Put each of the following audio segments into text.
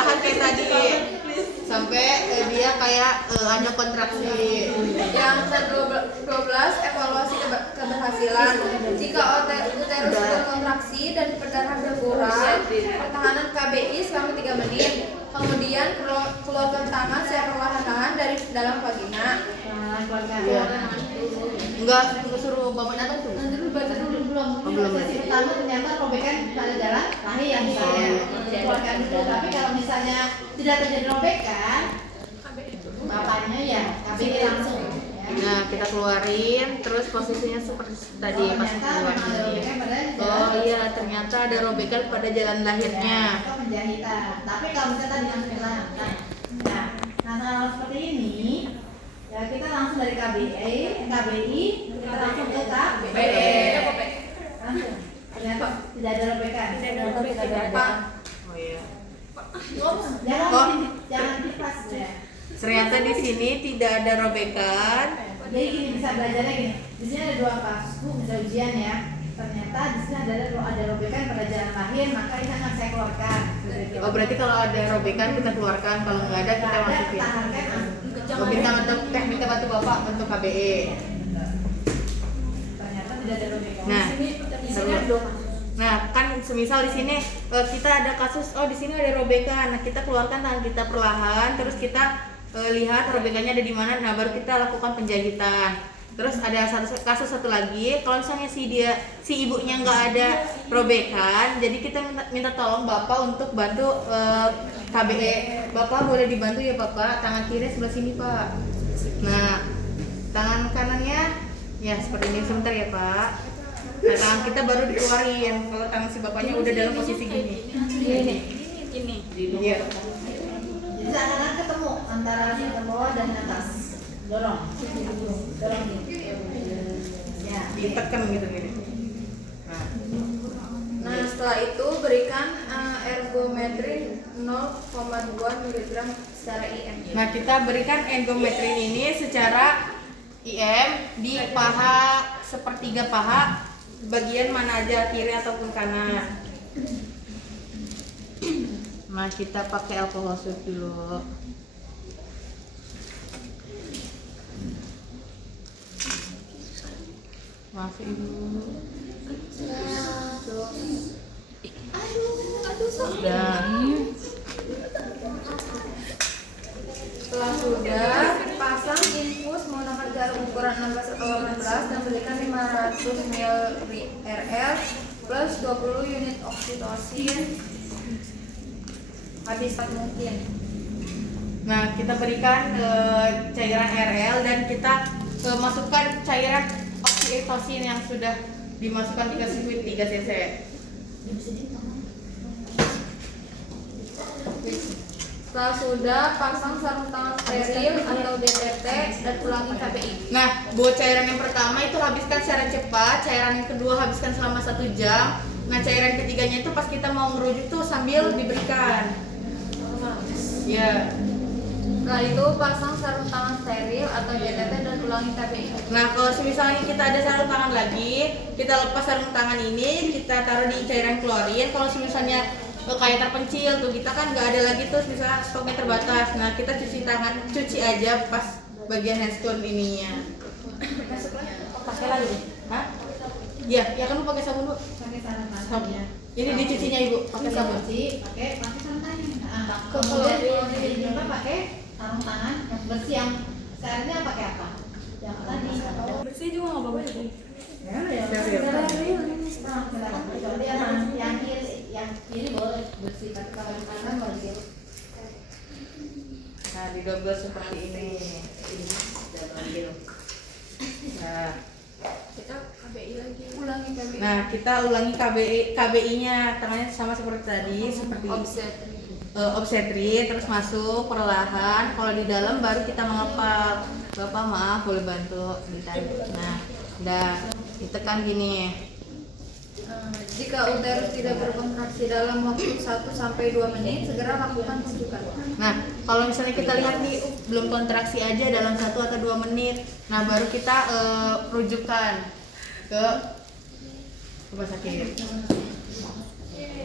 tahan kayak tadi sampai dia kayak ada kontraksi. Yang ke-12 evaluasi keberhasilan. Jika uterus berkontraksi dan perdarahan berkurang, pertahanan KBI selama 3 menit. Kemudian keluarkan tangan secara perlahan-lahan dari dalam vagina. Enggak suruh bapak datang tuh. Nanti lu baca dulu belum. Belum. Sesi pertama ternyata robekan pada jalan lahir yang dikeluarkan dulu. Tapi kalau misalnya tidak terjadi robekan, bapaknya ya KBG langsung. Nah, kita keluarin, terus posisinya seperti tadi pas keluar. Oh iya, ternyata ada robekan pada jalan lahirnya. Atau penjahitan. Tapi kalau misalnya tadi langsung dilahirkan. Nah, hal seperti ini ya kita langsung dari KBI kita langsung ke KBE. Langsung. Ternyata tidak ada robekan. Oh iya. Jangan diplas ya. Ternyata di sini tidak ada robekan. Jadi gini bisa belajarnya gini. Di sini ada 2 kasus Bu, bisa ujian ya. Ternyata di sini ada robekan pada jalan lahir, maka ini akan saya keluarkan. Oh berarti kalau ada robekan kita keluarkan, kalau nggak ada kita masukin. Oh, kita bentuk teknik bantu bapak bentuk KBE. Ternyata tidak ada robekan. Nah, nah kan semisal di sini kita ada kasus, oh di sini ada robekan, nah kita keluarkan tangan kita perlahan, terus kita lihat robekannya ada di mana, nah baru kita lakukan penjahitan. Terus ada kasus satu lagi, kalau misalnya si ibunya nggak ada robekan, jadi kita minta tolong bapak untuk bantu KBE. Bapak boleh dibantu ya bapak, tangan kiri sebelah sini pak. Nah tangan kanannya ya seperti ini, sebentar ya pak. Nah tangan kita baru dikeluarin, kalau tangan si bapaknya udah dalam posisi gini. Ini. Iya. Jadi tangan ketemu antara yang bawah dan atas. Dorong ya, Ditekan gitu gini. Nah, setelah itu berikan ergometrin 0,2 mg secara IM. Nah kita berikan ergometrin ini secara IM di paha, sepertiga paha, bagian mana aja, kiri ataupun kanan. Nah kita pakai alkohol swab dulu. Maaf ibu. Sudah. Setelah sudah, pasang infus menggunakan jarum ukuran 16 atau 18 dan berikan 500 ml plus 20 unit oksitosin habis cepat mungkin. Nah kita berikan cairan RL dan kita masukkan cairan oksitosin yang sudah dimasukkan ke liquid 3 cc. Setelah sudah, pasang sarung tangan steril atau DTT dan ulangi KBI. Nah, buat cairan yang pertama itu habiskan secara cepat, cairan yang kedua habiskan selama 1 jam. Nah, cairan ketiganya itu pas kita mau ngerujuk tuh sambil diberikan. Ya. Setelah itu, pasang sarung tangan steril atau DTT dan ulangi KBI. Nah, kalau misalnya kita ada sarung tangan lagi, kita lepas sarung tangan ini, kita taruh di cairan klorin. Kalau misalnya kayak terpencil tuh, kita kan nggak ada lagi tuh, misalnya stoknya terbatas. Nah, kita cuci tangan, cuci aja pas bagian handstone ininya. pakai lagi. Hah? Ya, ya kan lu pakai sabun, Bu. Pakai sarung tangan Sabun. ya. Ini dicucinya Ibu, pakai sabun. Pakai sarung tangan. Kemudian juga pakai sarung tangan yang bersih, yang seharusnya pakai apa? Yang tadi. Bersih juga nggak bagus. Kecuali yang kiri boleh bersih, tapi kalau yang kanan wajib. Nah, didobel seperti ini. Nah, Kita KBI lagi. Ulangi KBI. nah kita ulangi KBI-nya, tangannya sama seperti tadi, seperti obstetri, terus masuk perlahan. Kalau di dalam baru kita mengepak. Bapak maaf, boleh bantu ditarik. Nah, udah ditekan gini. Jika uterus tidak berkontraksi dalam waktu 1-2 menit, segera lakukan rujukan. Nah, kalau misalnya kita lihat nih belum kontraksi aja dalam 1 atau 2 menit, nah baru kita rujukan ke rumah sakit.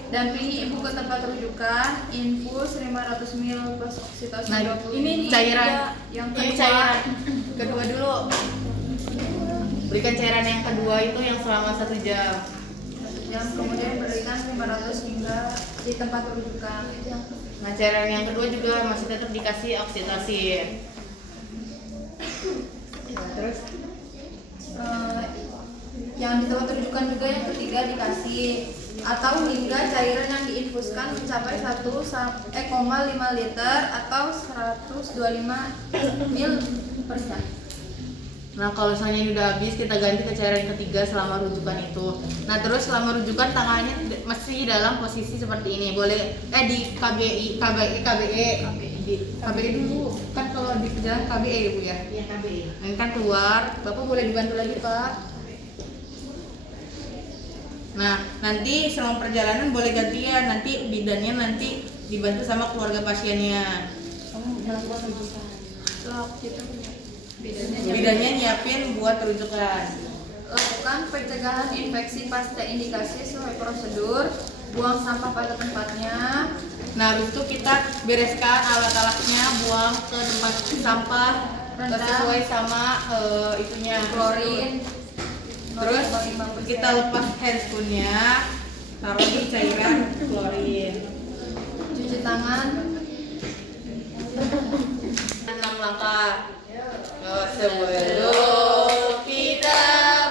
Dampingi ibu ke tempat rujukan, infus 500 ml plus oksitosin Nah, 20 ini menit. cairan. Yang Ini kedua, cairan kedua dulu. Berikan cairan yang kedua itu yang selama 1 jam. 1 jam, kemudian berikan 500 hingga di tempat rujukan. Nah, cairan yang kedua juga masih tetap dikasih oksitosin. Nah, terus Yang di tempat rujukan juga yang ketiga dikasih atau hingga cairan yang diinfuskan mencapai 1,5 liter atau 125 ml per jam. nah, kalau misalnya ini udah habis, kita ganti ke cairan ketiga selama rujukan itu. Nah, terus selama rujukan tangannya masih dalam posisi seperti ini. Boleh di KBE dulu. Kan kalau di jalan KBE ya, Bu ya. Iya, KBI. Ini kan keluar. Bapak boleh dibantu lagi, Pak. Nah, nanti selama perjalanan boleh gantian. Nanti bidannya nanti dibantu sama keluarga pasiennya. Kamu melakukan rujukan. Bidannya nyiapin buat rujukan. Lakukan pencegahan infeksi pasca indikasi sesuai prosedur. Buang sampah pada tempatnya. Nah, habis itu kita bereskan alat-alatnya, buang ke tempat sampah sesuai sama itunya Klorin. Terus kita lepas handscoon-nya, taruh di cairan klorin. Cuci tangan. 6 langkah. Sebelum kita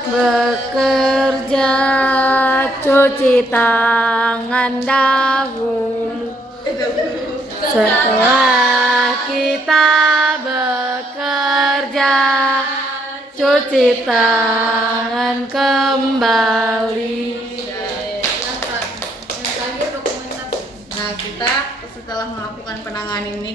Bekerja cuci tangan dahulu. Setelah kita bekerja cuci tangan kembali. Yang terakhir dokumentasi. Nah, kita setelah melakukan penanganan ini